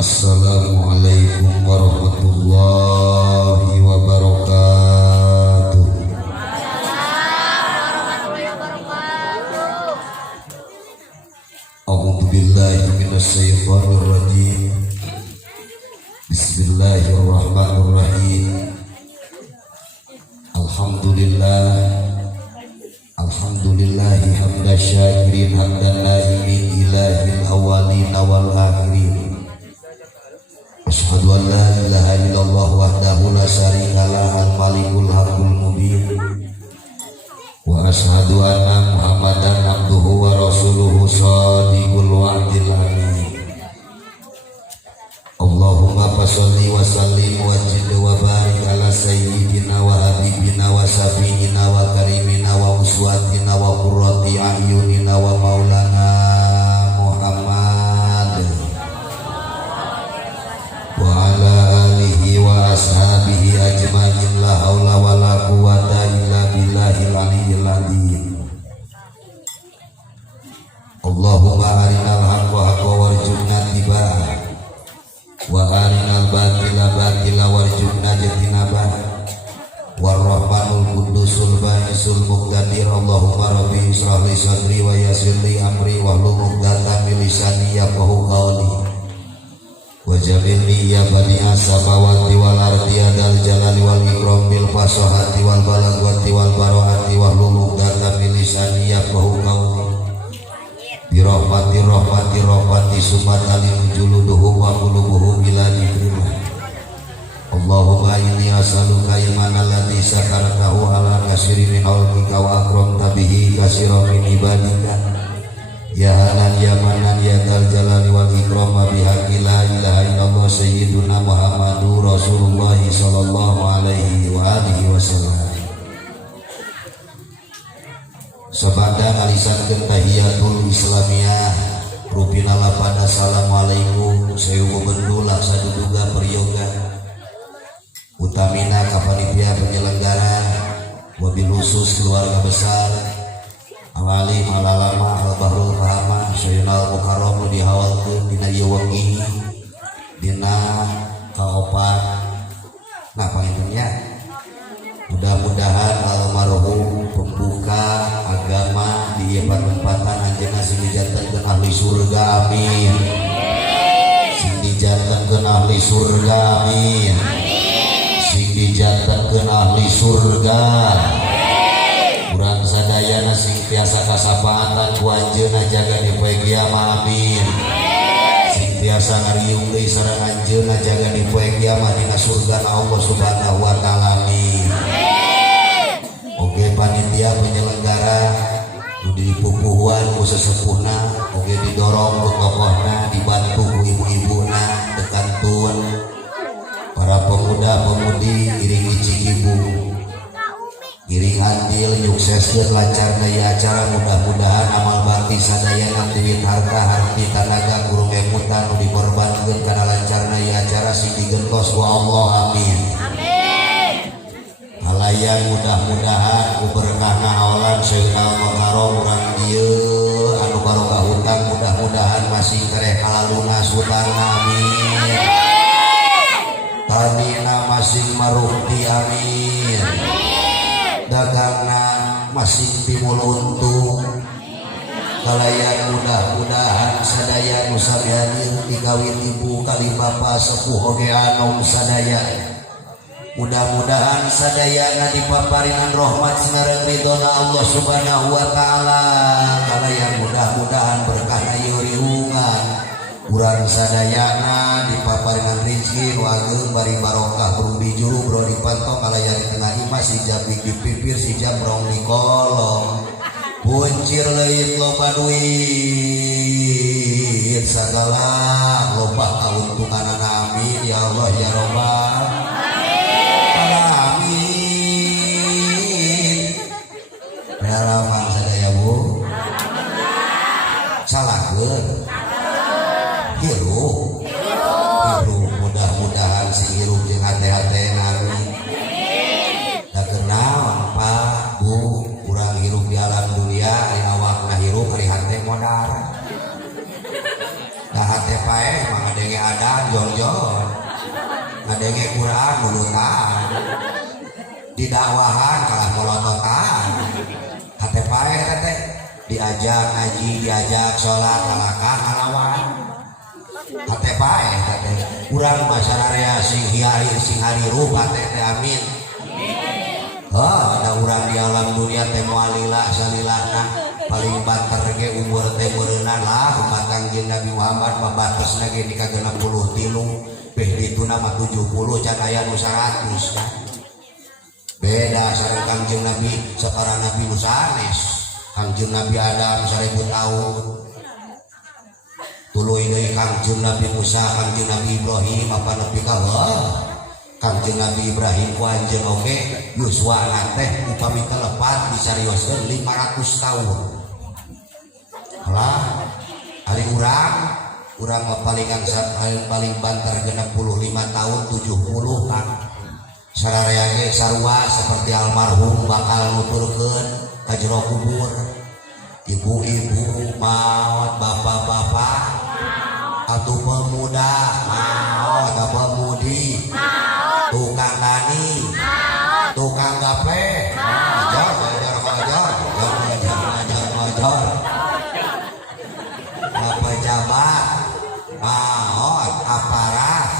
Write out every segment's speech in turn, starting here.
Assalamualaikum warahmatullahi wabarakatuh. A'udzu billahi minasy syaithanir rajim. Bismillahirrahmanirrahim. Alhamdulillahi hamdan syakirin hamdan naimin ilahil awwalin wal akhirin. Asyhadu an la ilaha illallah wahdahu la syarikalah al-malikul haqqul mubin. Wa asyhadu anna Muhammadan abduhu wa rasuluhu shadiqul wa'dil amin. Allahumma fasholli wa sallim wa zid wa barik ala sayyidina wa habibina wa syafi'ina wa karimina wa uswatina wa qurrati a'yunina wa maulana Muhammad wa ala alihi wa ashabihi ajma'in. La haula wa la quwata illa billahil aliyyil azim. Allahumma arinal haqqa haqqan warzuqna ittiba'ah wa arinal batila batila warzuqna ijtinabah. Warrahmanul qudusul banisul muqtadir. Allahumma rabbi israh li sadri wa yassir li amri wahlul 'uqdatam min lisani yafqahu qawli. Waj'alni ya badi'as samawati wal ardi adal jalali wal ikram bil fasahati wal balagati wal baro'ati wahlul 'uqdatam min lisani yafqahu qawli. Bi rahmati sumatalin juluduhum wa qulubuhum ila dzikrillah. Allahumma inni as'aluka ilman alladhi sakartahu ala kasiri min awlika wa akramta bihi kasira min ibadika. Ya Hanan ya Manan ya Dzal Jalali wal Ikram bihaqqi la ilaha illallah sayyiduna Muhammadur Rasulullah sallallahu alaihi wa alihi wasallam. Sabada ngalisankeun tahiyatul islamiyah rupina lapan assalamualaikum sayu gubernur saduduga peryoga utamina ka panitia penyelenggara wabil khusus keluarga besar Al-Alim Al-Alama Al-Bahrul Fahamah Sayyidina Al-Mukarram dihawalkeun dina ieu wengi dina kaopat. Nah pangintennya mudah-mudahan almarhum pembuka agama di ieu patempatan anjeunna sing dijantankeun ahli surga amin. Sing dijantankeun ahli surga amin. Sing dijantankeun ahli surga. Urang sadayana sing tiasa kasapaatan ku anjeunna jaga di poe kiamat amin. Sing tiasa ngariung deui sareng anjeunna jaga di poe kiamat dina surga Allah Subhanahu wa taala amin. Oge panitia penyelenggara nu dipupuhuan ku sesepuhna oge didorong ku tokohna dibantu ku ibu-ibuna dekantun para pemuda-pemudi iringi cikibu iring andil nyukseskeun lancarna ieu acara. Mudah-mudahan amal bakti sadayana duit harta harti tanaga guru memutan nu dikorbankeun kana lancarna ieu acara sing digentos ku Allah amin. Amin. Halayan mudah-mudahan ku berkahna awalan Sayyidina Al-Mukarram urang dieu anu barokah hutang mudah-mudahan masih kareh kalalunas hutangna amin. Tanina masing marukti amin. Dagangna masing timul untung kalayan mudah-mudahan sadaya nu sabihadeun digawin ibu kali bapa sepuh oge anom sadaya. Mudah-mudahan sadayana dipaparinan rahmat sinareng ridona Allah Subhanahu wa taala. Kalayan mudah-mudahan berkahna ieu riungan urang sadayana dipaparinan rezeki nu ageng bari barokah berumbi juru bro dipantong kalayan di tengah imah si jabik di pipir si jamrong di kolong puncir leuit loba duit sagala loba kauntungan amin ya Allah ya Rabbal alamin. Harapan sadaya Bu salahkeun hirup mudah-mudahan si hirup jeung hate-hate nami da kenal Pak Bu urang hirup di alam dunia ari awakna hirup ari hate modar. hate pae mah ngadenge adan jon-jon ngadenge Quran nulutan didakwahan kalah molototan hate pae teh diajak ngaji diajak sholat kalakah ngalawan hate pae teh urang masararea sing hari rupa teh amin. Oh, ada orang di alam dunia teh moal lila salilahna paling banter ge umur teh meureunna lah umat Kangjeng Nabi Muhammad mabatasna ge di ka 63 beh dituna mah 70 can aya nu 100 kan. Beda sareng Kangjeng Nabi saparang Nabi nu sanes. Kangjeng Nabi Adam 1000 tahun. Tuluy deui Kangjeng Nabi Musa, Kangjeng Nabi Ibrahim apa nepi ka Kangjeng Nabi Ibrahim ku anjeun oge yuswana teh upami telepat disarioskeun 500 tahun. Lah ari urang palingan paling banter 65 tahun 70 kan. Sararea ge sarua seperti almarhum bakal nuturkeun ka jero kubur. Ibu-ibu maot, bapak-bapak, atuh pemuda maot, pemudi tukang tani, tukang gape, major, pejabat, maot, aparat,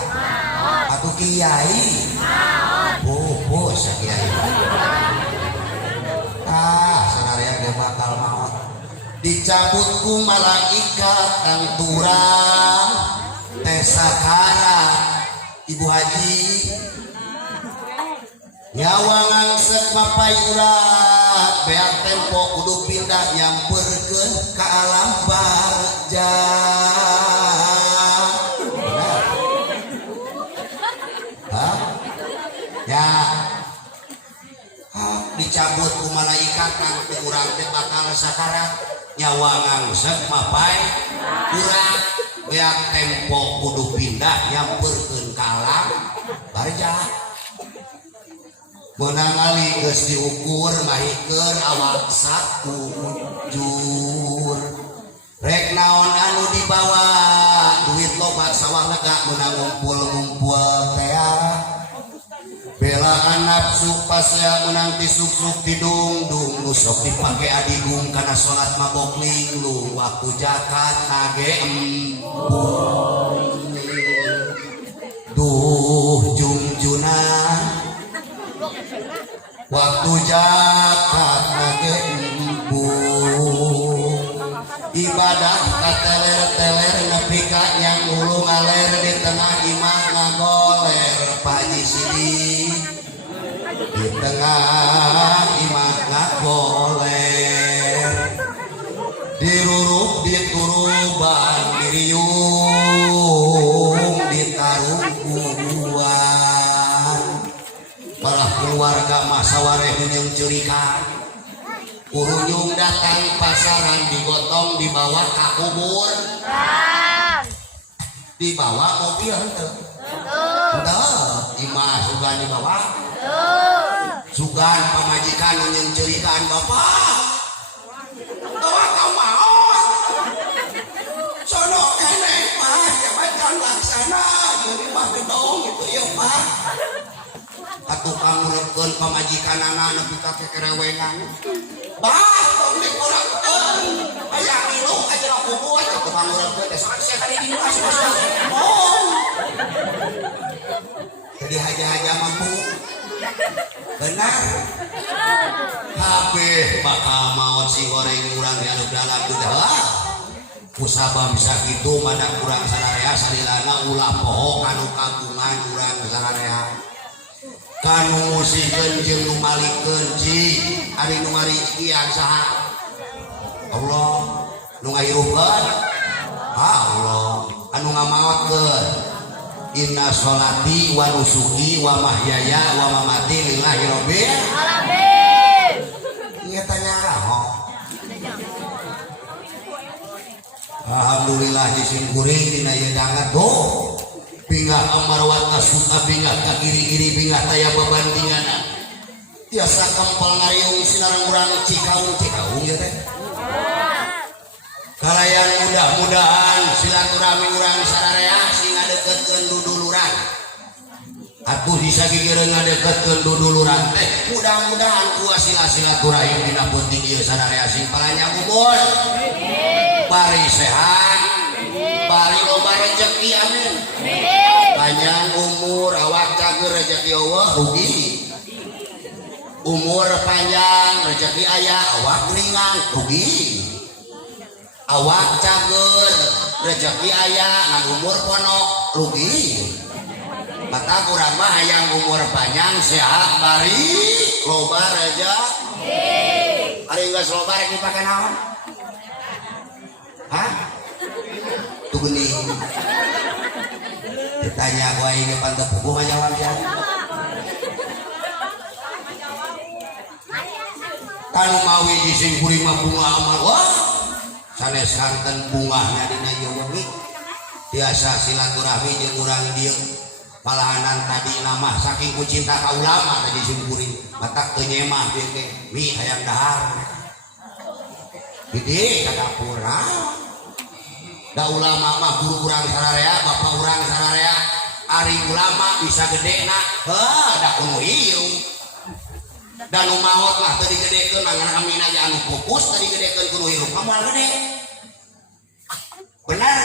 atau kiai, pupus kiai. Sanarian dia bakal maot. Dicabut ku malaikat kang turang, teh sakarat, Ibu Haji. Nyawa ngangsek mapai urat beak tempo kudu pindah nyamperkeun ka alam barja. Hah? Ya. Dicabut ku malaikat nanti urang teh bakal sakarat. Nyawa ngangsek mapai urat beak tempo kudu pindah nyamperkeun ka alam barja. Menang ali geus diukur mahikeun awak sakujur. Rek naon anu dibawa duit loba sawah lega menang ngumpul-ngumpul teh. Belaan nafsu pas ya menang tisuk-suk tidung-dung nu sok dipake adigung kana salat mabok linglu waktu zakat nage duh junjunan waktu zakat nage ibadah kateler-teler nepi ka yang ulu ngaler di tengah imah ngagoler paji sidi di tengah imah ngagoler dirurup dituruban diriung ditaruh kubuan para keluarga masawareh yang curikan Urunyung datang pasaran digotong dibawa ke kubur. Dibawa mobil henteu. Henteu, imah sugan dibawa. Sugan pamajikan yang ceritaan bapak. Bawa kau mau. Sono kene Pak, jabatan laksana jadi mah gedong itu ya Pak. Atuh pangureukeun pamajikan anak nepi ka kerewengan. Bah, tong dikurangkeun. Aya ngilu ka jero kubur atuh pangureukeun teh sakse kali di luas. Oh. Jadi haja-haja mampu. Benar. Kabeh bakal maot si goreng urang di anu dalam dudah. Kusabab bisa kitu madak urang sararea salilana ulah poho kanu kagungan urang sararea. Kanu musikeun jeung nu malikeun ji ari nu ngarijian saha Allah nu ngahirupkeun Allah anu ngamaotkeun inna sholati wa nusuki wa mahyaya wa mamati lillahi rabbil alamin ieu tanya raho alhamdulillah jisim kuring dina ieu dangat do bingah amarwat asuka bingah ka kiri-kiri bingah taya babandingan tiasa kempel ngariung sinarang urang cikaung ya teh kalayan mudah-mudahan silaturahmi urang sararea sing ngadeukeutkeun duduluran atuh disagigeureuh ngadeukeutkeun duduluran teh mudah-mudahan ku silaturahim dina penting ieu sararea sing panjang umur bari sehat bari loba rezeki amin panjang umur awak cager rezeki Allah rugi umur panjang rezeki aya awak ringan rugi awak cager rezeki aya ngan umur ponok rugi mata kurang mah hayang umur panjang sehat bari loba rezeki ari geus loba rek dipake naon hah tuh geuning ditanya ku aing ge pantep buku ngajawab ya kanu mawi disimpuli mah bunga amal wah sanes kanten bungahnya dina ieu wengi biasa silaturahmi jeung urang dieu palahanan tadi nama saking ku cinta ka ulama tadi simpuri matak teu nyemah dieu ge mi hayang dahar gede ka dapur da ulama mah guru urang sararea bapak urang sararea ari ulama bisa gede na heuh da kudu hiu dan maot mah teu digedekeun mangan amin aja anu pupus teu digedekeun kudu hirup moal gede benar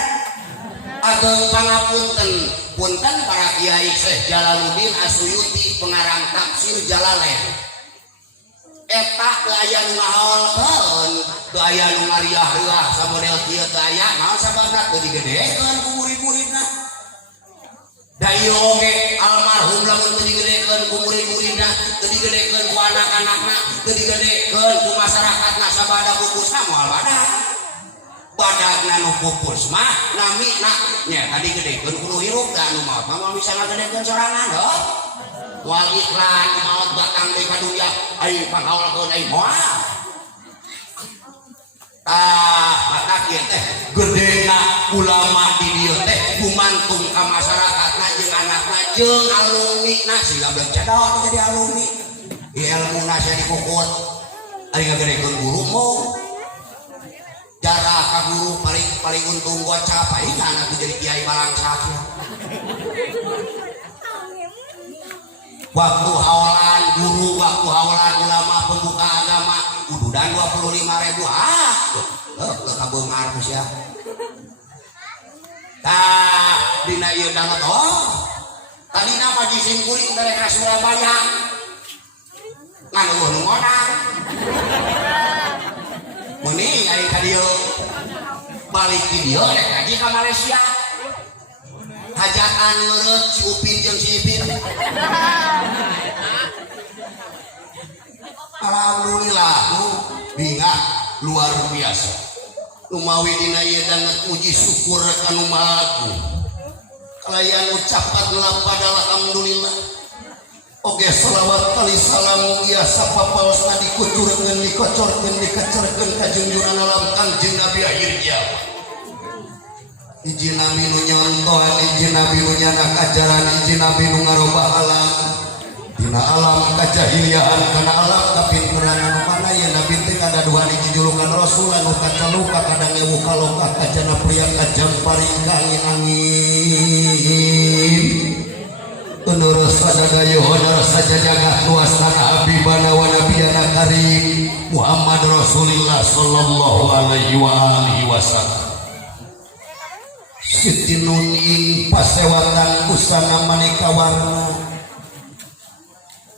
ageng pangapunten punten para kiai Syekh Jalaluddin Asyuyuti pengarang tafsir Jalalain eta teu aya nu ngaholkeun teu aya nu ngariah-riah samodel kieu teu aya naon sababna teu digedekeun ku murid-muridna da ieu oge almarhum lamun teu digedekeun ku murid-muridna teu digedekeun ku anak-anakna teu digedekeun ku masyarakatna sabada pupusna moal badagna nu pupus mah namina nya tadi gedekeun kudu hirup da nu maot mah bisa ngagedekeun sorangan heuh wal iklan maot batang deui ka dunya aing pangaolkeun aing moal mata kieu teh gedena ulama di dieu teh gumantung ka masyarakatna jeung anakna jeung alumnina sehingga beung cedok jadi alumni ilmuna sia dikukut ari ngagedekeun guru moal jarak ka guru paling untung gocap aing anak jadi kiai balangsak waktu hawalan guru waktu hawalan ulama pembuka agama kududan 25.000 kabeungar ku sia tah dina ieu dangot tadi nama disimpulin dari ka Surabaya ngan eueuh nu ngodang meni ari ka dieu balik di dieu rek ngaji ka Malaysia hajatan ngeureut si Upin jeung si Ipin alhamdulillah bingah luar biasa lumawi dina ieu danget muji syukur ka nu Maha Agung kalayan ucapan lapadal alhamdulillah oge selawat kali salam ieu sapapalosna dikucurkeun dikocorkeun dikecerkeun ka junjungan alam Kangjeng Nabi akhir zaman hiji nabi nu nyontohan hiji nabi nu nyanak ajaran hiji nabi nu ngarobah alam dina alam kajahiliahan kana alam kapinteran anu mana ye nabi teh kada dua hiji julukan rasul anu kacaluka kadang ewu kaloka kajana priya kajam paring ka angin Unur sadaya honor saja jagat nuasana habibana wa nabiyana karim Muhammad Rasulullah sallallahu alaihi wa alihi wasallam Siti nun ing pasewatan busana maneka warna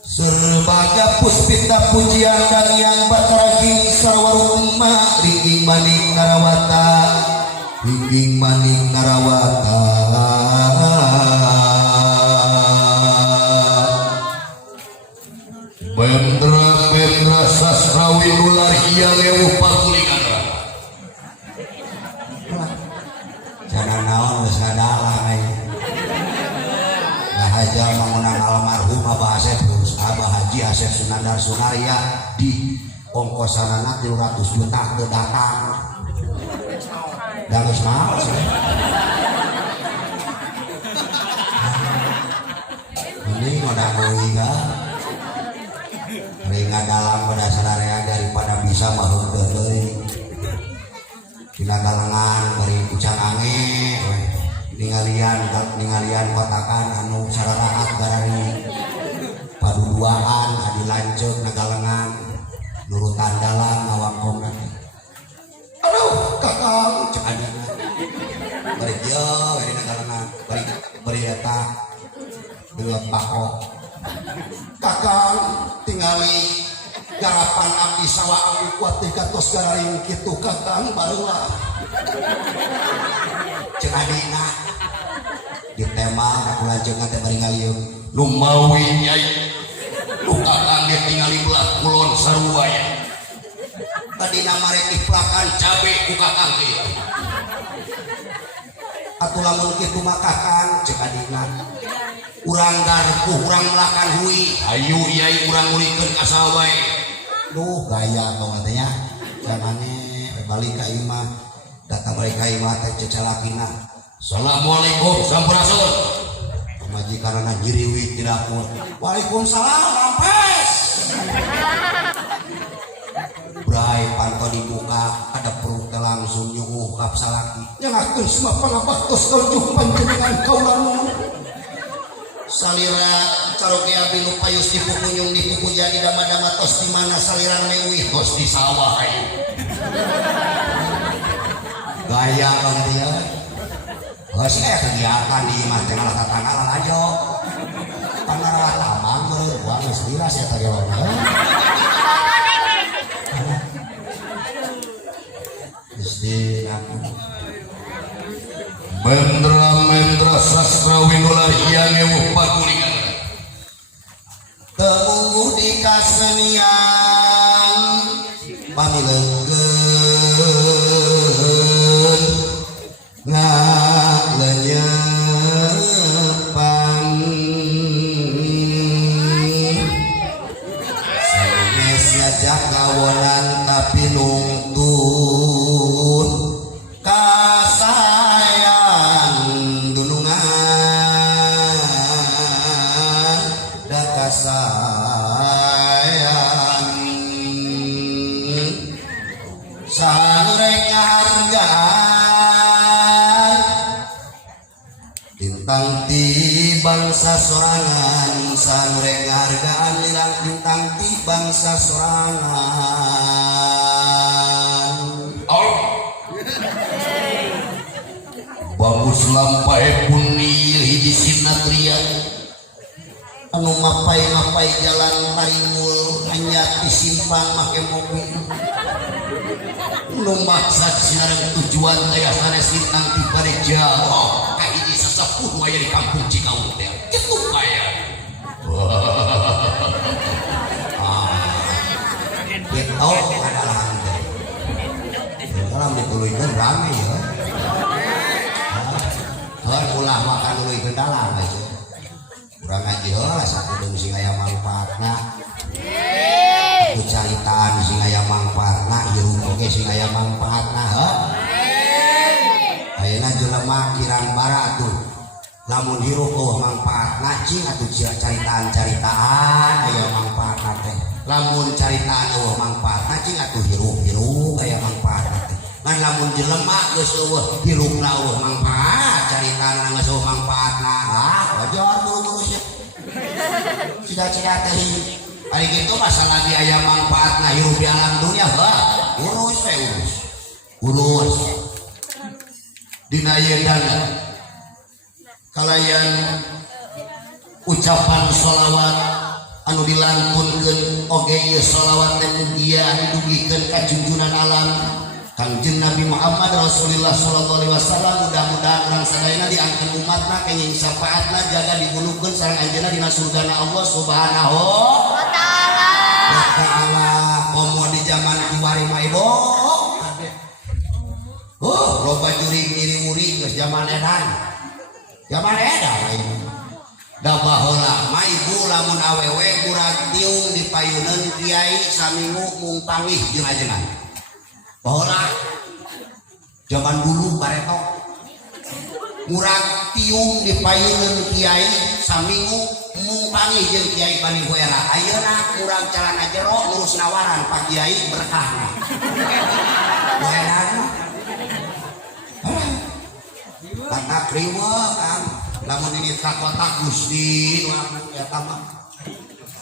serbaga puspita pujian dan yang bataraging sarwarumma ringing maning narawata ringing maning narawata Bendra sastrawi ular hiang ewu pakulingan jangan naon geus ngadalang Haja mengenang almarhum Abah Asep Abah Haji Asep Sunandar Sunaria di ongkosanana 300 juta ke datang dan geus naon ini modal euy ringan dalam pada sararea daripada bisa baheung deui Pinagalangan bari ucang ange ningalian kotakan anu sararaat garani paduduaan adi lanceuk nagalengan nurutan dalang ngawangkongna aduh kakang cek adina bari jeuh bari nagalengan bari eta dengan bako kakang tingali garapan abdi sawa abdi kuat dikatos gararing kitu kakang barulah cek adina di tema kakulan jeung teh bari ngaliung nu mawi nyai nu kakang dia tingali belah kulon sarua ya tadina marek iplakan cabe ku kakang kieu atuh lamun kitu mah kakang cek adina urang garpu urang melakan hui ayu yai urang ngulikeun ka sawae duh gaya tong teh nya janane balik ka ieu mah datang balik ka ieu mah teh cecalakina assalamualaikum sampurasun majikanana nyiriwit di dapur waalaikumsalam rampes brai panto dibuka ada perut langsung nyuguh kap salaki nyangakeun semua pangabaktos kaljuh panjenengan kaula nuhun salira caroge abdi nu payus di pukunyung di puku jadi dama-dama tos di mana salira mewih tos di sawah ayo gaya bang dia geus kegiatan di imah teh ngalah tatangga lalajo panara tamang meureun buang geus diras eta ge Mendra sastra winula yang ewuh pakulingan temunggu di kasenian pamileungkeun ngalenyepan sanes ngajak ngawonan tapi nungtun sayang sareng hargaan bintang ti bangsa sorangan sareng hargaan lilang bintang ti bangsa sorangan bagus lampahe pun ieu hiji sinatria anu ngapai-ngapai jalan tarimul hanya disimpang make mobil nu maksud sinareng tujuan aya sanes lintang ti bade jauh ka hiji sasepuh aya di kampung Cikaung teh kitu kaya kitu adalah teh dalam dituluykeun rame ya ulah makan uluykeun dalam aja kurang ngaji heula sakudeung sing aya mangpaatna itu caritaan sing aya mangpaatna hirup oge sing aya mangpaatna ayeuna jelema kirang bara atuh lamun hirup eueuh mangpaatna cing atuh caritaan aya mangpaatna teh lamun caritaan eueuh mangpaatna cing atuh hirup aya mangpaatna teh ngan lamun jelema geus eueuh hirupna eueuh mangpaat caritaan geus eueuh mangpaatna wajar buru-buru sia cida-cida teh ari kitu masalah di aya mangpaatna hirup di alam dunia urus dina ieu dana kalayan ucapan sholawat anu dilantunkeun oge ieu sholawat teh mugia didugikeun ka junjunan alam Kangjeng Nabi Muhammad Rasulullah sallallahu alaihi wasallam mudah-mudahan urang sadayana diangkeun umatna kenging syafaatna jaga digulukeun sareng anjeunna dina surgana Allah Subhanahu wa taala. Komo di zaman kiwari mah ibu. Loba jurig iri-uri geus zaman edan. Zaman edan ini. Da baheula mah ibu lamun awewe kurang tiung dipayuneun kiai saminggu mung pangih jeung ajengan. Baheula zaman dulu baretok murang tiung dipayuneun kiai saminggu mung pangih jeung kiai bani huera ayeuna urang calana jero ngurus nawaran pak kiai berkahna huera riweuh Kang lamun ini kotak Gusti eta mah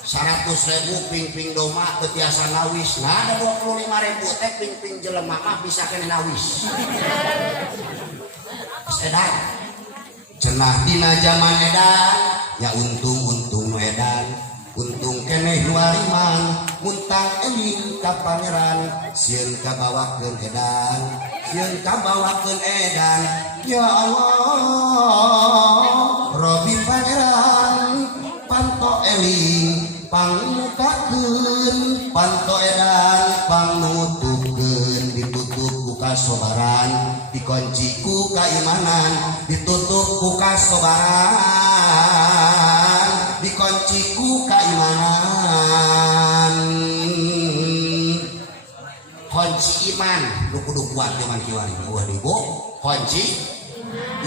100.000 ping-ping doma teu tiasa nawis. Nah ada 25.000 teh ping-ping jelema mah bisa kena nawis. Edan cenah dina zaman edan ya untung edan untung keneh nualiman muntang eling ka pangeran sieun kabawakeun edan sieun kabawakeun edan ya Allah Robbi pangeran panto eling pangmukakeun panto edan pangnutukeun ditutup ku kasobaran dikunci ku keimanan ditutup ku kasobaran dikunci ku keimanan kunci iman lu kudu kuat zaman kiwari wah ibu kunci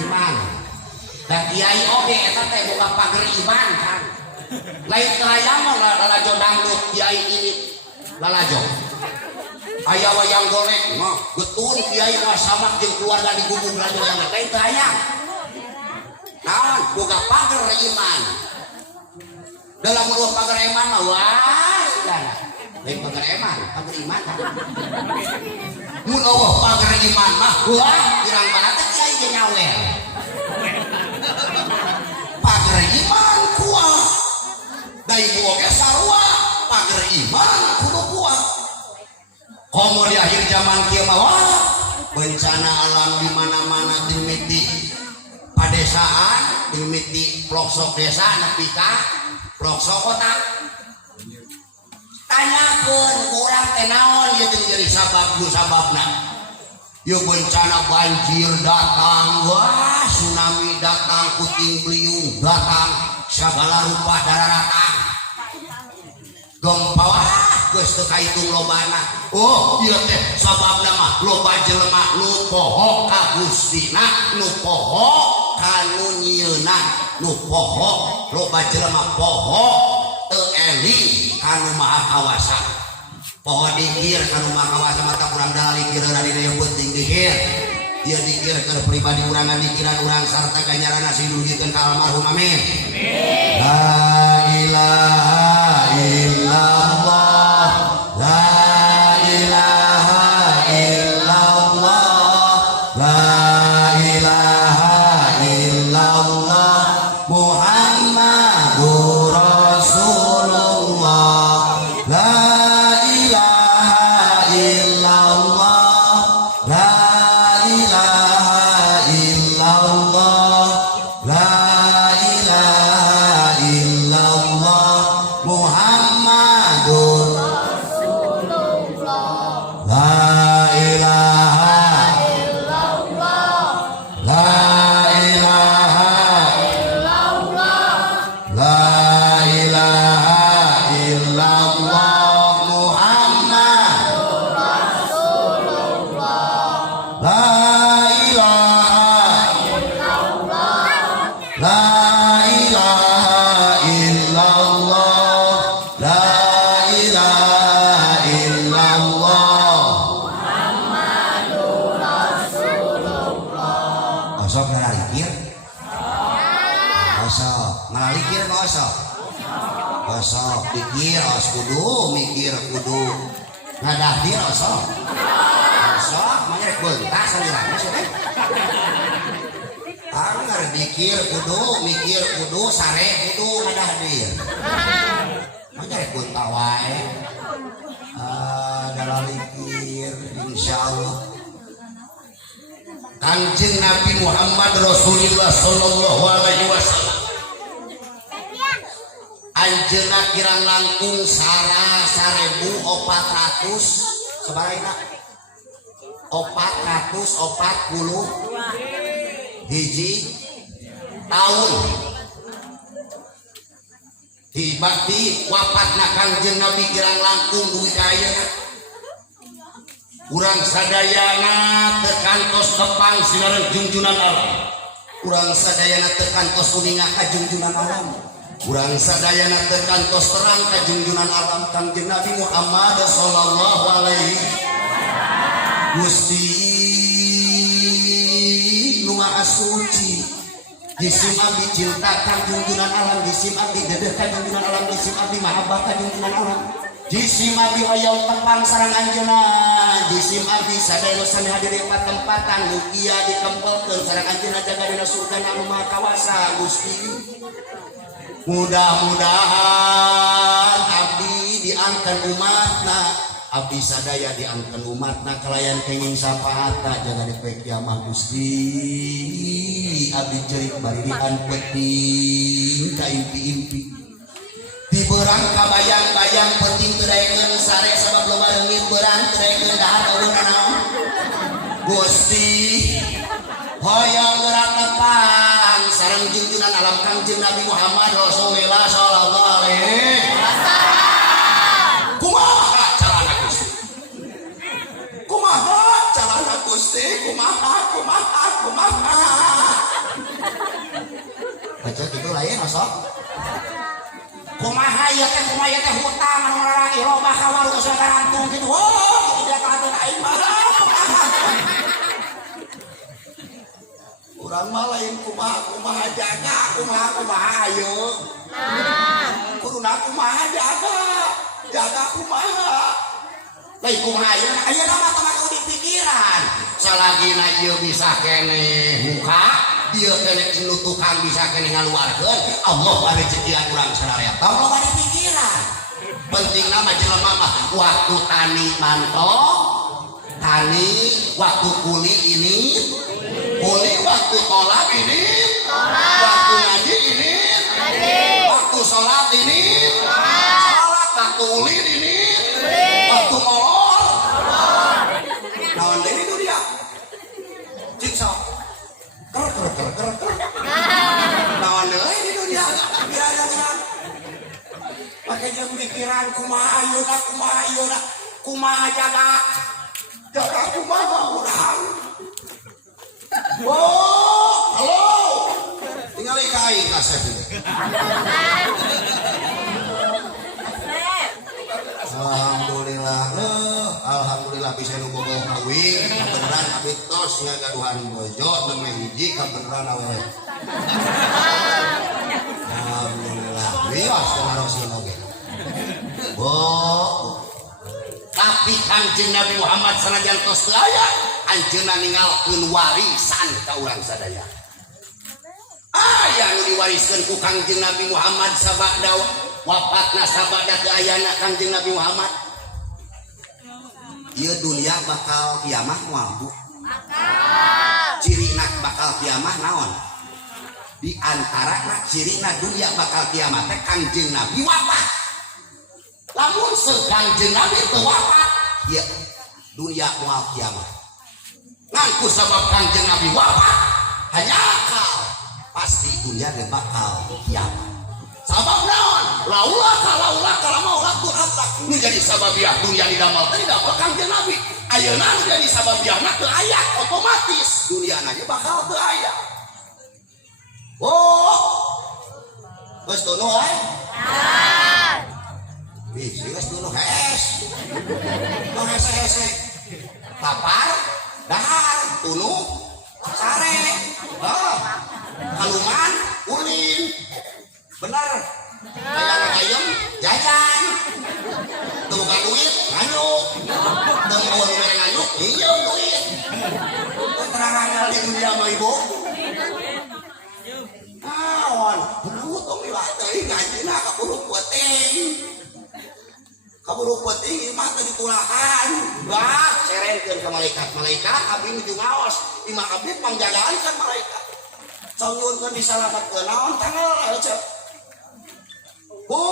iman dan kiai oge eta teh boga pager iman kan lain hayang lalajo dangdut kiai ini lalajo aya wayang golek mah betul kiai mah samak jeung keluarga di gubuk lalajo yang lain hayang naon boga pager iman dalam dua pager iman mah wah segala lain pager iman kan mun eueuh pager iman mah wah pirang barat teh kiai ge nyawer pager iman kuat dari buahnya sarua pager iman kudu kuat komo di akhir zaman kieu mah bencana alam di mana-mana dimiti padesaan dimiti pelosok desa nepi ka pelosok kota tanyakeun urang teh naon ieu teh jadi sababna ieu bencana banjir datang wah tsunami datang puting beliung datang segala rupa daratan gempa wah geus teu kahitung lobana oh ieu teh sababna mah loba jelema nu poho ka Gustina nu poho ka nu nyieuna nu poho loba jelema poho teu eling ka nu maha kawasa poho dikir ka nu maha kawasa mata kurang dalih kira dari daya penting dikir dia dikir ke pribadi urangan dikiran urang sarta ganjaran sinulikeun ka almarhum amin la ilaha illallah la ilaha illallah la ilaha illallah Muhammadur Rasulullah la ilaha illallah la osok dikir os kudu mikir kudu ngadahdir osok mangere beuntas salirana cenah anger dikir kudu mikir kudu sare kudu ngadahdir mangere beunta wae dalam mikir insyaallah Kanjeng Nabi Muhammad Rasulullah sallallahu alaihi wasallam anjeunna kirang langkung 1.400 sabaraha 440 hiji tahun di wafatna Kanjeng Nabi kirang langkung duwi ayeuna urang sadayana teu kantos tepang silareun junjunan alam urang sadayana teu kantos uninga ka junjunan alam urang sadayana teu kantos terang ka junjunan alam Kanjeng Nabi Muhammad sallallahu alaihi Gusti nu Maha Suci Jisim abdi cinta kang junjunan alam, jisim abdi dedeh kang junjunan alam, jisim abdi mahabbah kang junjunan alam. Jisim abdi hoyong tepang sareng anjeunna, jisim abdi sadaya sami hadir di tempatan mugia dikempelkeun sareng anjeunna jaga dina surga anu maha kawasa Gusti. Mudah-mudahan abdi diangkat umatna, abdi sadaya diangkat umatna kalayan kenging sapahatna jaga di poe kiamat Gusti. Abdi cerik baririan penting ka impi-impi di berang kabayang-bayang penting terayekeun sare sabab loba leungit berang terayekeun dahar eueuna naon Gusti. Hoyong gerak tepang sareng junjunan alam Kangjeng Nabi Muhammad Rasulullah sallallahu alaihi wasallam. Kumaha carana Gusti? Kumaha carana Gusti? Kumaha? Baca gitu lain masuk. Kumaha ieu teh hutang anu larang loba ka warung sarantung kitu. Oh, tidak katon aing mah. Urang mah lain kumaha jaga, kumaha ayeuna. Kuduna kumaha jaga kumaha. Lain kumaha ayeuna mah teu make di pikiran. Salagina ieu bisa keneh muka, ieu keneh nu tukang bisa keneh ngaluarkeun, Allah bari cekian urang sadaya. Allah bari pikiran. Pentingna mah jelema mah waktu tani mantok, tani waktu kuli ini, kuli waktu sholat ini, waktu ngaji ini, waktu sholat ini, sholat waktu ulin ini, waktu molor, naon deui itu dia, cik sok, ker, naon deui itu dia, kira-kira, pakai jam pikiran kumaha ayeuna, kumaha jaga kumaha urang. Oh, halo. Tinggal kain kasep ini. Alhamdulillah bisa nu bogoh kawin, kabeneran abdi tos ngagaduhan bojo nemeh hiji kabeneran awe. Alhamdulillah. Wios kemarosin oge. Tapi Kangjeng Nabi Muhammad sanajan tos teu aya, anjeunna ninggalkeun warisan ka urang sadaya. Aya nu diwariskeun ku Kangjeng Nabi Muhammad sabada wafatna sabada teu ayana Kangjeng Nabi Muhammad. Ieu dunia bakal kiamah moal bu. Cirina bakal kiamah naon? Di antarana cirina dunia bakal kiamah teh Kangjeng Nabi wafat. Lamun Kangjeng Nabi teu wafat, ieu dunia moal kiamah. Ngangku sabab Kangjeng Nabi wafat, hanya akal pasti dunia ge bakal kiamah. Sabab naon? Laula maula Tuhan nu jadi sababiah dunia didamel teh didamel Kangjeng Nabi. Ayeuna nu jadi sababiahna teu aya, otomatis duniana ge bakal teu aya. Oh, geus tunu aya. Ih, geus tunu hees. Nu hese-hese. Lapar, dahar, tunu, sare. Kaluman, ulin. Bener. Ayam jajan. Teu ka duit, nganyuk. Teu mau nganyuk, ieu duit. Terangan di dunia mah ibu. Naon, kudu tong liwat teuing ngajina kaburu peuting. Kaburu peuting imah teh ditulakan. Bah, serenkeun ka malaikat abdi nuju ngaos. Imah abdi pangjagaan kan malaikat. Sangieunkeun disalametkeun naon tanggal cek. Bu.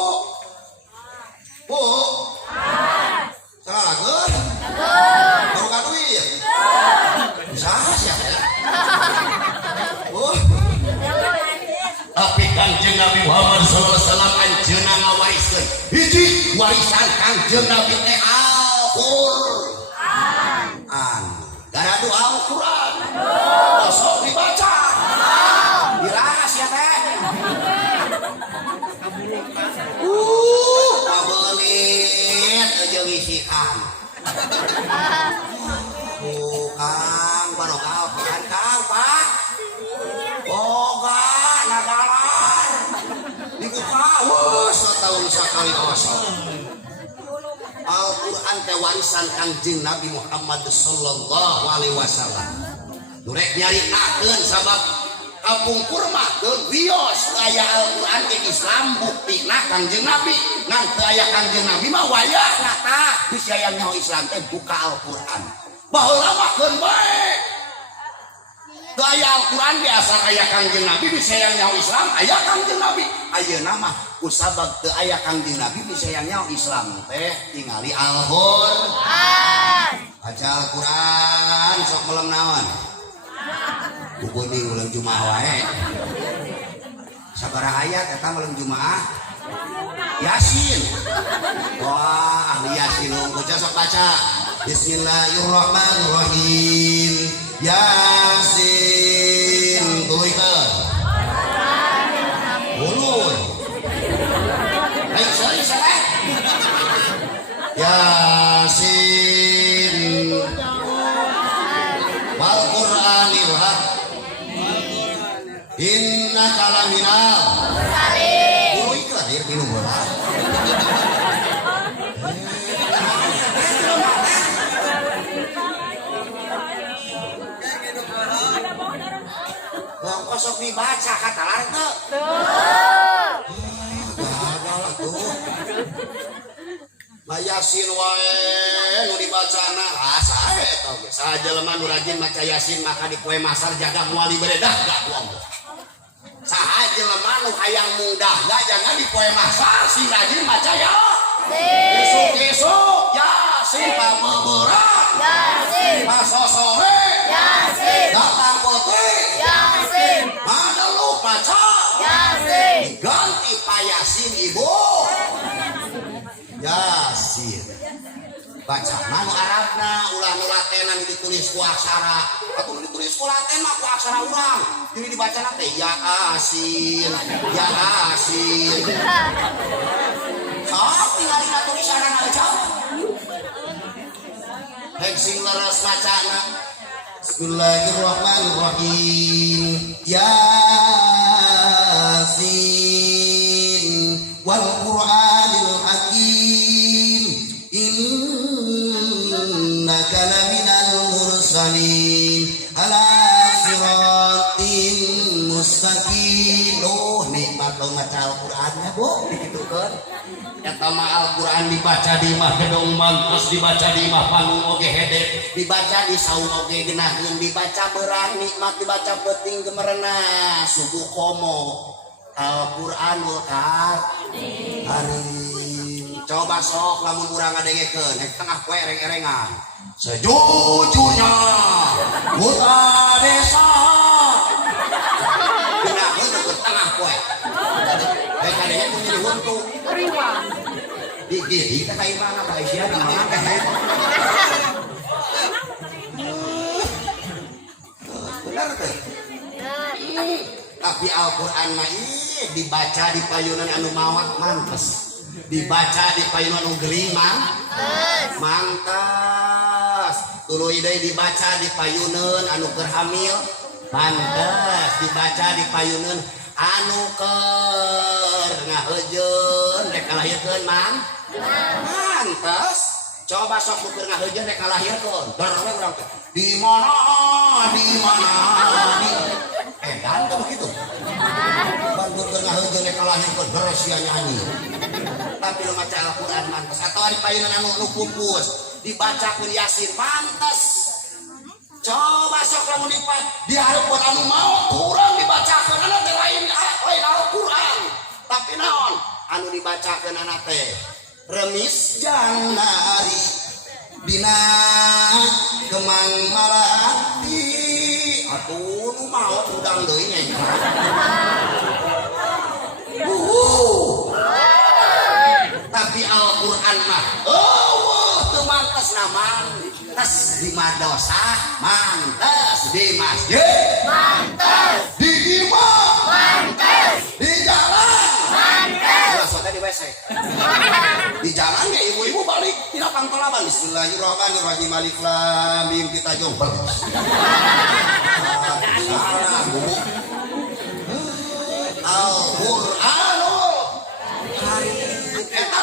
Salageun. Baru ka duit. Usaha sia teh. Bu. Tapi Kangjeng Nabi Muhammad SAW anjeunna ngawariskeun hiji warisan Kangjeng Nabi teh Al-Qur'an. Garadu Al-Qur'an. Sok dibaca. Diraha sia teh. Kabelit jeung isikan. Kang barokah Al-Qur'an Kang Pak. Boga kali osok. Al-Quran teh warisan Kangjeng Nabi Muhammad sallallahu alaihi wasallam. Durek nyaritakeun sabab kapungkur mah teu wios aya Al-Quran ke Islam buktina Kangjeng Nabi. Ngan teu aya Kangjeng Nabi mah wayahna tah geus aya nyaho Islam teh buka Al-Quran. Baheula mah keun bae. Teu aya Al-Quran biasa aya Kangjeng Nabi bisa aya nyaho Islam aya Kangjeng Nabi. Ayeuna mah kusabab teu aya Kangjeng Nabi bisa aya nyaho Islam teh tingali Al-Quran. Baca Al-Quran sok malam naon? Buku ini ulang Jumaah wae. Sabaraha ayat eta malam Jumaah? Yasin. Wah, ahli Yasin unggul sok baca. Bismillahirrahmanirrahim. Yasin. Tuluikeun. Ulun. Ayo sorry salah. Yasin. Wal Qur'anil haq. Inna kalaminal mursalin. Itu hadir di nomor. Wong kosok dibaca kata larang teu. Gagal atuh. Yasin wae nu dibacana sae eta ge. Sajelema nu rajin maca Yasin maka di poe masar jaga moal diberedah gak ku Allah. Saha jelema nu hayang mudah gak jangan di poe masar si rajin maca Yasin. Esuk Yasin pameberat. Yasin pasosore. Yasin datang putih. Yasin madelu maca Yasin. Ganti pa Yasin ibu. Yasin baca manu Arabna ulah nu latenan ditulis ku aksara atuh ditulis ku laten mah ku aksara urang jadi dibaca teh Yasin Yasin sok tinggalin tulisanan aja rek sing leres bacana Bismillahirrahmanirrahim Yasin wal Qur'anil hakim innaka laminal mursalin ala siratin mustaqim. Oh nikmat baca Al-Qur'annya Bu dikitukeun eta mah Al-Qur'an dibaca di mah gedung mantos dibaca di mah panggung oge hede dibaca di saung oge geunaheun dibaca beurang nikmat dibaca peuting gemerna subuh komo Al-Qur'anul Karim. Coba sok lamun urang ngadengekeun nek tengah poe ereng-erengan. Sejujurnya buta desa. Geunaheun ke tengah poe. Rek kadenge teu jadi huntu. Riwang. Di teh ka imana ka sia di mana teh. Benar teh. Tapi Al-Quran mah dibaca di payunan anu mawat mantes dibaca di payunan anu gering mantes tuluy deui dibaca di payunan anu keur hamil mantes dibaca di payunan anu keur ngaheujeun rek kalahirkeun mantes coba sok keur ngaheujeun rek kalahirkeun derwe urang teh di mana ganteng begitu bantu keur ngaheujeun rek kalahirkeun beres sia nyanyi tapi lu maca Al-Quran mantes atau ari payunan anu pupus dibacakeun Yasin mantes coba sok lamun di hareupeun anu maot urang dibacakeun anu teh lain Al-Quran tapi naon anu dibacakeun ana teh remis janari dina kemang malati atuh nu maot udang deui nya tapi Al-Quran mah teu mantes naman tes di madosa mantes di masjid mantes di imam mantes di jalan mantes maksudnya di WC di jalan ya ibu-ibu balik tidak pangtolaban Bismillahirrahmanirrahim alif lam mim kita jombel salah bu Al-Qur'anul Karim eta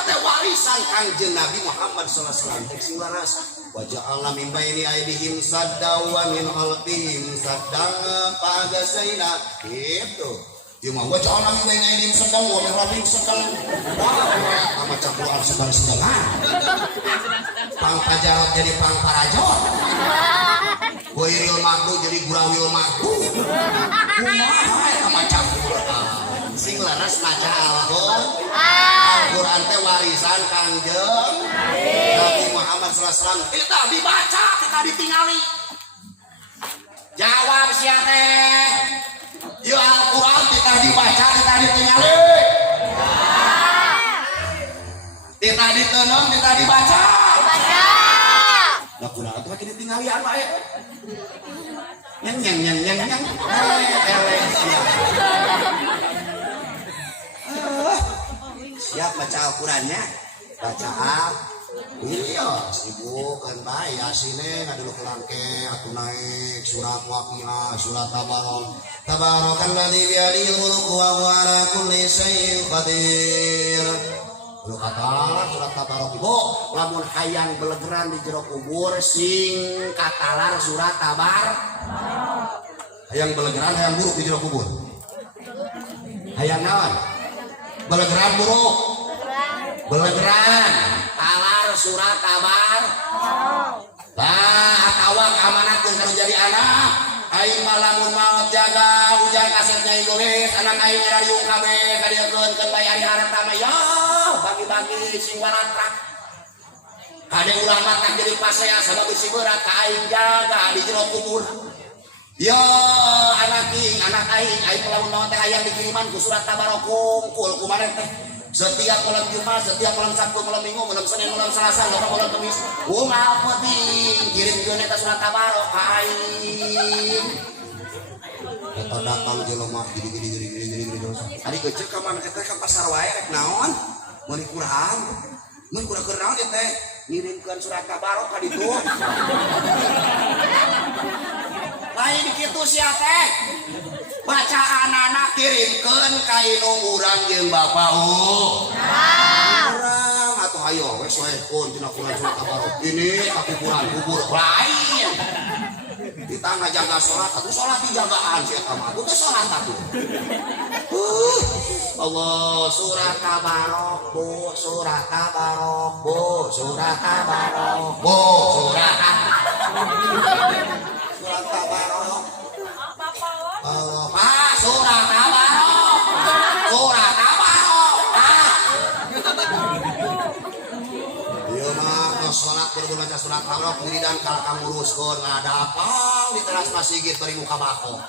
Kangjeng Nabi Muhammad sallallahu alaihi wasallam sing laras wa ja'alna min baini aydihim sadda wa min khalfihim sadda fagasaina gitu ieu mah wa ja'alna min baini aydihim sadda wa min khalfihim sadda wah macam Quran sedang-sedangan pang pajarot jadi pang parajot goiril magdu jadi gurawil magdu kumaha macam Quran sing laras maca Al-Quran teh warisan Kangjeng Nabi Muhammad sallallahu alaihi wasallam kita dibaca kita ditingali jawab sia teh ya Al-Quran kita dibaca kita ditingali kita ditenang kita dibaca nah kunaon teh kita ditingali anu aya nyang siap baca Al-Qurannya baca iya sibuk kan bae yasine ngadulu kelangke atuh naik surat waqiah surat tabarakalladzi biyadihil mulku wa huwa ala kulli syai'in qadir lu kata surat tabarak ibu lamun hayang belegeran di jero kubur sing katalar surat tabar hayang belegeran hayang buruk di jero kubur hayang naon belegeran buruk belegeran talar surat tabar atawa keamanatkeun kana jadi anak aing malamun maot jaga hujan kasetnya Inggris anak aing rariung kabeh kadiekeun keun bae ari harta mah ya bagi-bagi sing waratrak kade ulah matak jadi pasea sabab bisi berat ka aing jaga di jero kubur ya anak aing lamun maot teh hayang dikiriman ku surat tabarok kungkul kumaha teh setiap malam Jumat, setiap malam Sabtu, malam Minggu, malam Senin, malam Selasa, malam Kamis, umal penting kirimkeun eta surat tabarok ka aing. Eta datang jelema gini dosa. Ari kecil ka mana eta ka pasar wae rek naon? Meuli Quran. Mun kurang keur naon teh ngirimkeun surat tabarok ka ditu. Lain kitu sia teh. Bacaan anak kirimkeun ka indung urang jeung Bapak urang atuh hayo we soekeun tina Quran surat tabarok ini tapi Quran kubur lain kita ngajaga salat atuh salat dijagaan sia eta mah teh salat atuh Allah surat tabarok bu surat tabarok bu surat tabarok bu surat tabarok Pak surat tabarok ieu mah tos salat kudu baca surat tabarok wiridan kal kamuruskeun ada apa di teras masjid bari muka bako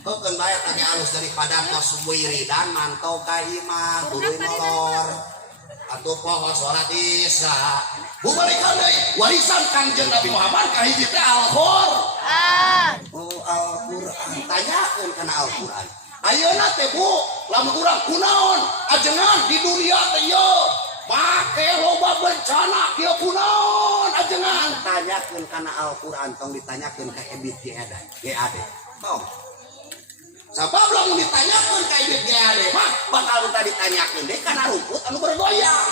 keun bae tadi alus daripada tos wiridan mantau ka imah kudu molor atuh poho salat isya bubalikan deui warisan Kangjeng Nabi Muhammad ka hiji teh Al-Qur'an. Al-Qur'an tanyakeun kana Al-Qur'an. Ayeuna teh Bu, lamun urang kunaon ajengan di dunia teh ye make loba bencana kieu kunaon ajengan tanyakeun kana Al-Qur'an tong ditanyakeun ka Ebit GAD. Tong. Sabab lamun ditanyakeun ka Ebit GAD mah bakal ditanyakeun deui kana rumput anu bergoyang.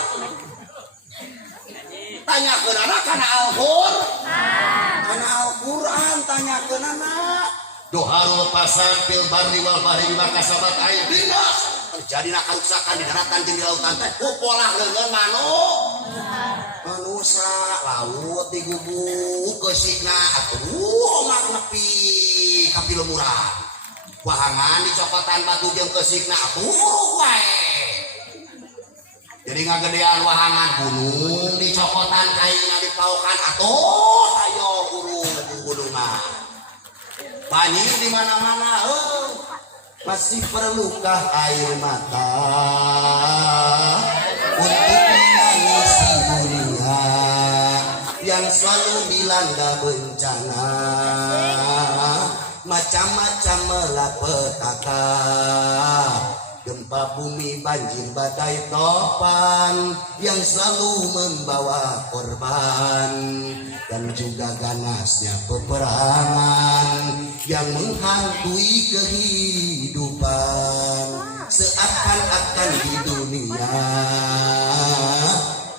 Tanyakeun anak kana Al-Qur'an tanyakeun anak doharul fasad fil barri wal bahri bima kasabat aydina terjadina karuksakan di daratan jeung di lautan teh ku polah leungeun manusia laut digubuk keusikna atuh omak nepi ka pilemuran wahangan dicokotan batu jeung keusikna atuh wae jadi ngagedean wahangan gunung dicokotan kaina dipaukan atuh ayo urung gunungan banjir di mana-mana masih perlukah air mata untuk menangisi dunia yang selalu dilanda bencana macam-macam malapetaka gempa bumi, banjir, badai, topan yang selalu membawa korban dan juga ganasnya peperangan yang menghantui kehidupan seakan-akan di dunia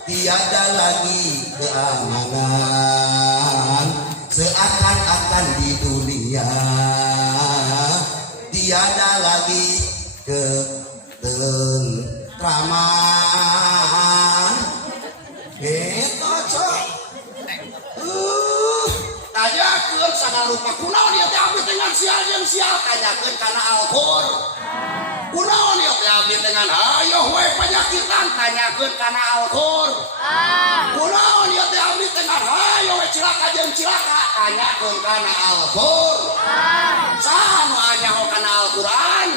tiada lagi keamanan, seakan-akan di dunia tiada lagi ketentraman. Gitu cok. Tanyakeun sanarupa kunaon ieu teh abdi dengan sial jeung sial, tanyakeun kana Al-Qur. Kunaon ieu teh abdi dengan hayo we penyakitan, tanyakeun kana Al-Qur. Kunaon ieu teh abdi dengan hayo we cilaka jeung cilaka, tanyakeun kana Al-Qur. Saha nu anyaho kana Al-Qur'an?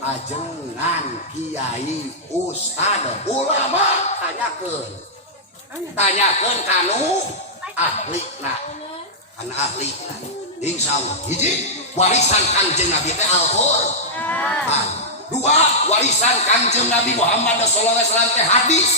Ajengan kiai ustad ulama, tanyakeun kanu ahlina. Karena ahli insyaallah hiji warisan Kanjeng Nabi teh Al-Qur'an, dua warisan Kanjeng Nabi Muhammad sallallahu alaihi wasallam teh hadis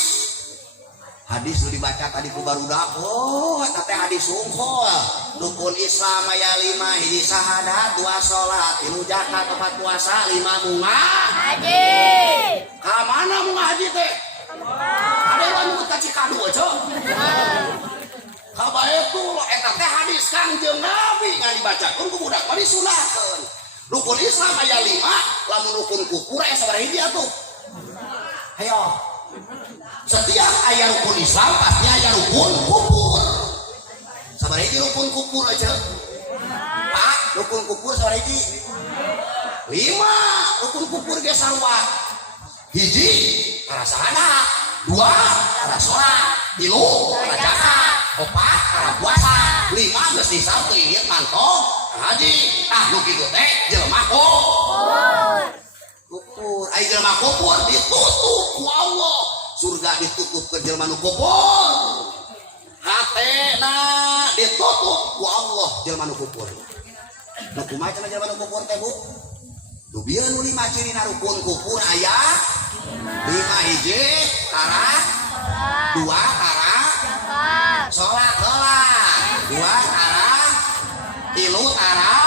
nu dibaca tadi ku barudak. Oh eta teh hadis unggul. Rukun Islam aya 5, hiji syahadat, 2 salat, 3 zakat, 4 puasa, 5 munga haji. Ka mana munga haji teh? Ada anu ka Cikadu aja. Kabae tuh eta teh hadis Kanjeng Nabi ngan dibacakeun ku budak mah disunahkeun. Rukun Islam aya 5, lamun rukun kufur aya sabaraha hiji atuh? Hayo. Setiap aya rukun Islam pasti aya rukun kufur. Sabaraha hiji rukun kufur aja? Pak, rukun kufur sabaraha hiji? 5. Rukun kufur ge sarua. Hiji kana syahadat, 2 kana salat, 3 kana zakat, 4 kana puasa, 5 geus disal teu ieu mantong haji. Tah nu kitu teh jelema kufur. Ai jelema kufur ditutup ku Allah. Surga ditutup ke jelema nu kufur. Hatena ditutup ku Allah jelema nu kufur. Nu kumaha cenah jelema nu kufur teh Bu? Tu bieu nu 5 cirina rukun kufur aya 5 hiji tara, 2 tara salat heula, 2 tara, 3 tara,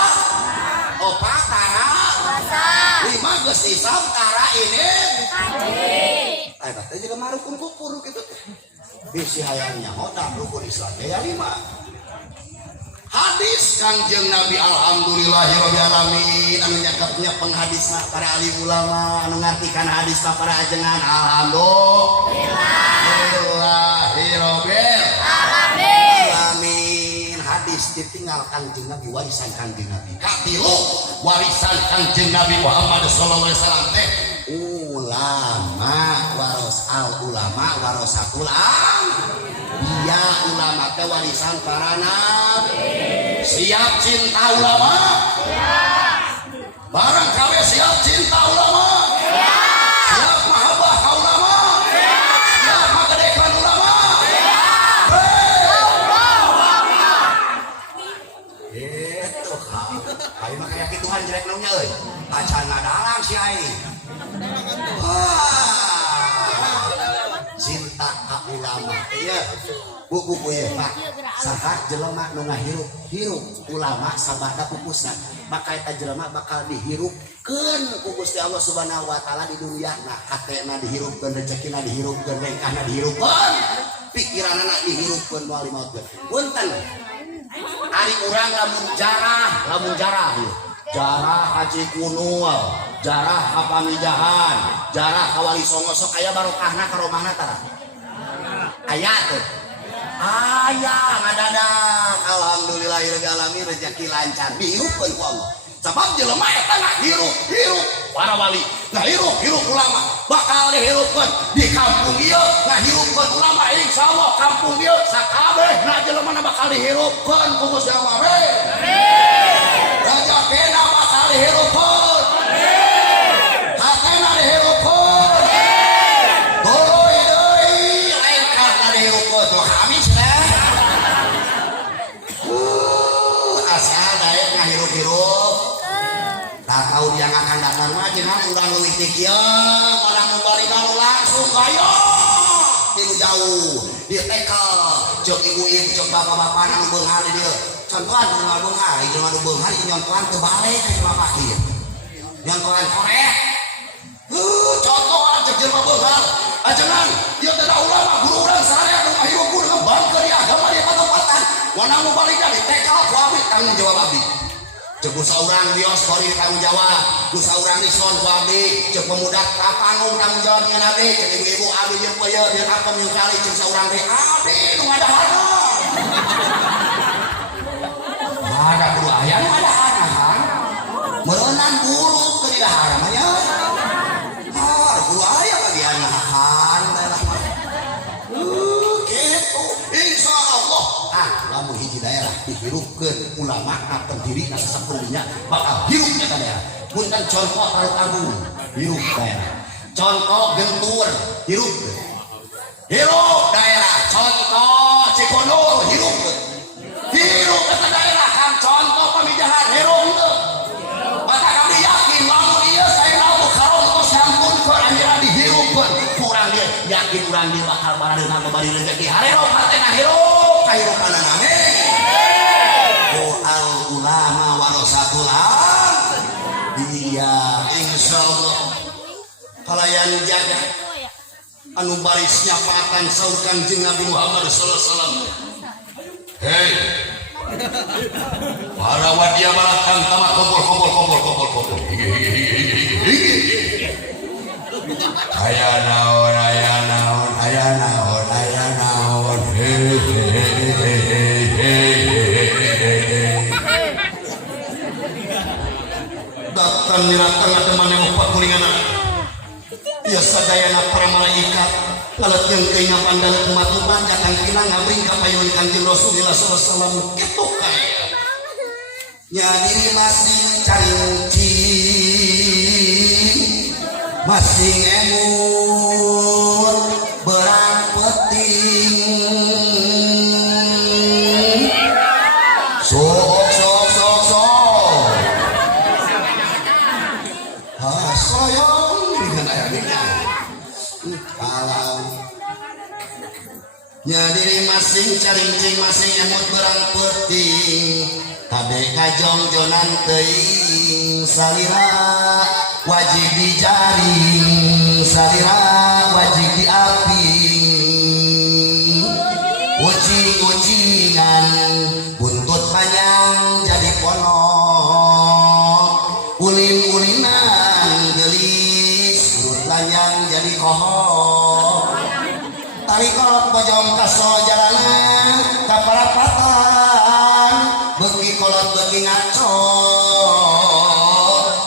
4 tara puasa, 5 geus disam tara ini haji. Eta teh jelema rukun kufur kitu teh. Bisi hayangnya hoda rukun Islam aya 5. Hadis Kanjeng Nabi alhamdulillahirabbil alamin anu nyakapnya penghadisna para alim ulama anu ngartikeun hadis ka para ajengan alhamdulillahirabbil alamin. Hadis ditinggal Kanjeng Nabi warisan Kanjeng Nabi. Katilu warisan Kanjeng Nabi Muhammad sallallahu alaihi wasallam teh ulama warasatul dia ulama teh warisan para nabi. Siap cinta ulama? Siap. Barang kawe siap cinta ulama? Siap. Siap mahabbah ka ulama? Siap. Siap magadekan ulama? Siap. Gitu kan. Ayo mah kayak gituan jelek naonnya euy. Acan ngadalang si aing. Cinta ka ulama. Iya. Buku ya Pak. Sahat jelema nu ngahirup ulama sabada pupusna. Maka eta jelema bakal dihirupkeun ku Gusti Allah Subhanahu wa taala di dunia. Nah, hatena dihirupkeun, rezekina dihirupkeun, rengkahna dihirupkeun, pikiranna dihirupkeun moal mautkeun. Punten. Ari urang lamun jarah ieu. Jarah Haji Kunul, jarah ka Pamijahan, jarah ka Wali Songo sok aya barokahna ka romahna tara. Aya teh. Ayah ngadadak alhamdulillahirabbil alamin rezeki lancar dihirupkeun ku Allah. Sabab jelema eta ngahirup para wali, ngahirup ulama bakal dihirupkeun di kampung ieu, ngahirupkeun ulama insyaallah kampung ieu sakabehna jelema bakal dihirupkeun ku Gusti Allah. Amin. Rezekina bakal dihirupkeun. Amin. Hatena dihirupkeun. Tak tahu dia akan datang lagi kan urang leutik ieu orang membalikan langsung ayo tilu jauh ditekel cek ibu-ibu cek bapak-bapak anu beunghar di dieu contohan bunga-bunga itu ngadu beunghar nyontohan teu balik ka jelema pakir nyontohan korek contohan cek jelema beunghar ajengan ieu teh ulama guru urang saraya anu ngahirup dengan bangkeun di agama di patempatan wana mau balik di tekal ku abdi tanggung jawab abdi cek saurang bios kori tanggung jawab ku saurang rison ku abdi cek pemuda kapanggung tanggung jawab nyeun abdi cek ibu-ibu abdi jeung peuyeul jeung apem jeung kali cek saurang teh abdi nu ngadahana ada kudu aya nu ngadahana kan meureunnan buluk ke di dahar mah nya kudu aya bagian nahan daerah mah kitu insyaallah lamun hiji daerah dihirupkeun ulama pendiri sasapulinya bakal hirupnya ka daerah punten contoh Parut Agung hirup daerah contoh Gentur hirup daerah contoh Cikonul hirup ke daerah kan contoh Pamijahan hirup maka kami yakin lamun ieu saena bukaron tos sampun ke anjeunna dihirupkeun kurang dia yakin urang dia bakal baradeungan babari rezeki hareup hatena hirup kahirupan amin al ulama warasatul iya insyaallah kalayan jaga anu barisnya patan saur Kanjeng Nabi Muhammad sallallahu alaihi wasallam hei para wadia malakang tama kompol aya naon datang niratang ada mana opat kulingana ya sadayana para malaikat lalat yang keingat pandalat matuban datang kina ngabring kapayun Kanjeng Rasulullah sallallahu alaihi wasallam kitu kaya nya diri masih carincing masih ngemut berang peting sok soyong dengan ayahnya alam nya diri masing carincing masing emot berang peting kabeh kajongjonan teuing salira wajib dijaring salira wajib diaping ucing-ucingan buntut panjang jadi ponok uling-ulingan gelis urut lanjang jadi kohok tali kolot bojong kaso jalanan kaparapatan beki kolot beki ngaco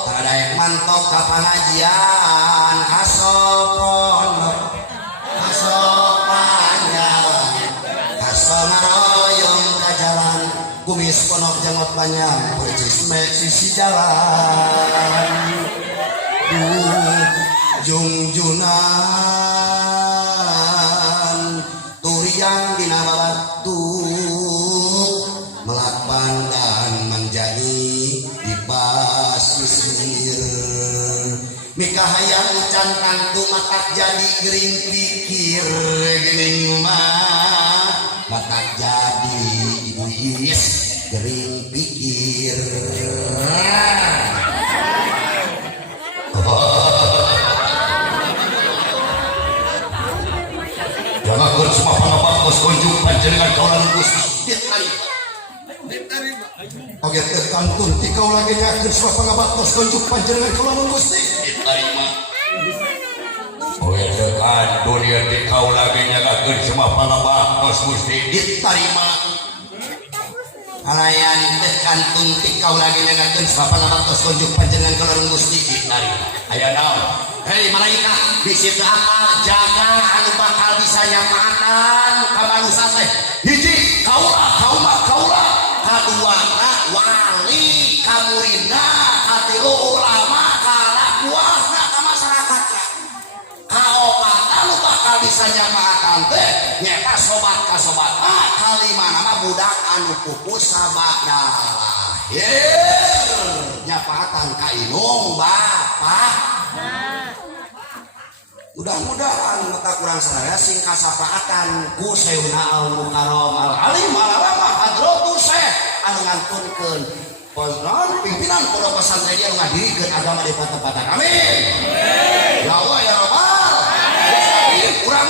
tadaek mantok ka pangajian kasopon panjang kaso ngaroyong ka jalan kumis ponok janggot panjang percis mek sisi jalan jungjunan turiang dina babatu melakban dan menjadi di pasisir mikah hayang cantang tu matak jadi gering pikir geuning mah matak jadi iblis gering pikir jangan semua pangabatos kunjung panjenengan kaulan Gusti ditarima oge teh kantun ti kaula ge nyakeun semua pangabatos kunjung panjenengan kaulan Gusti ditarima oge teh kantun ieu ti kaula ge nyakeun semua pangabatos Gusti ditarima alayan teh kantun ti kaula ge nyakeun semua pangabatos kunjung panjenengan kaulan Gusti ditarima aya naon hei malaikat bisi teu apal jaga anu bakal bisa nyamaatan ka manusia teh hiji kaula kaduana wali kamuridna katilu ulama kalakuasna ka masyarakatna kaopat anu bakal bisa nyamaatan teh nyata sobat kasobat kalimana mah budak anu pupus sabada nyapaatan ka inung bapak mudah-mudahan mata kurang sadaya sing kasapaatan ku Sayyidina Al Mukarram Al Alim Al Alama Hadratus Syekh anu ngantunkeun pondok pimpinan pondok pesantren yang ngadirikeun agama di tempat-tempat. Amin. Ya Allah ya Rabbal. Urang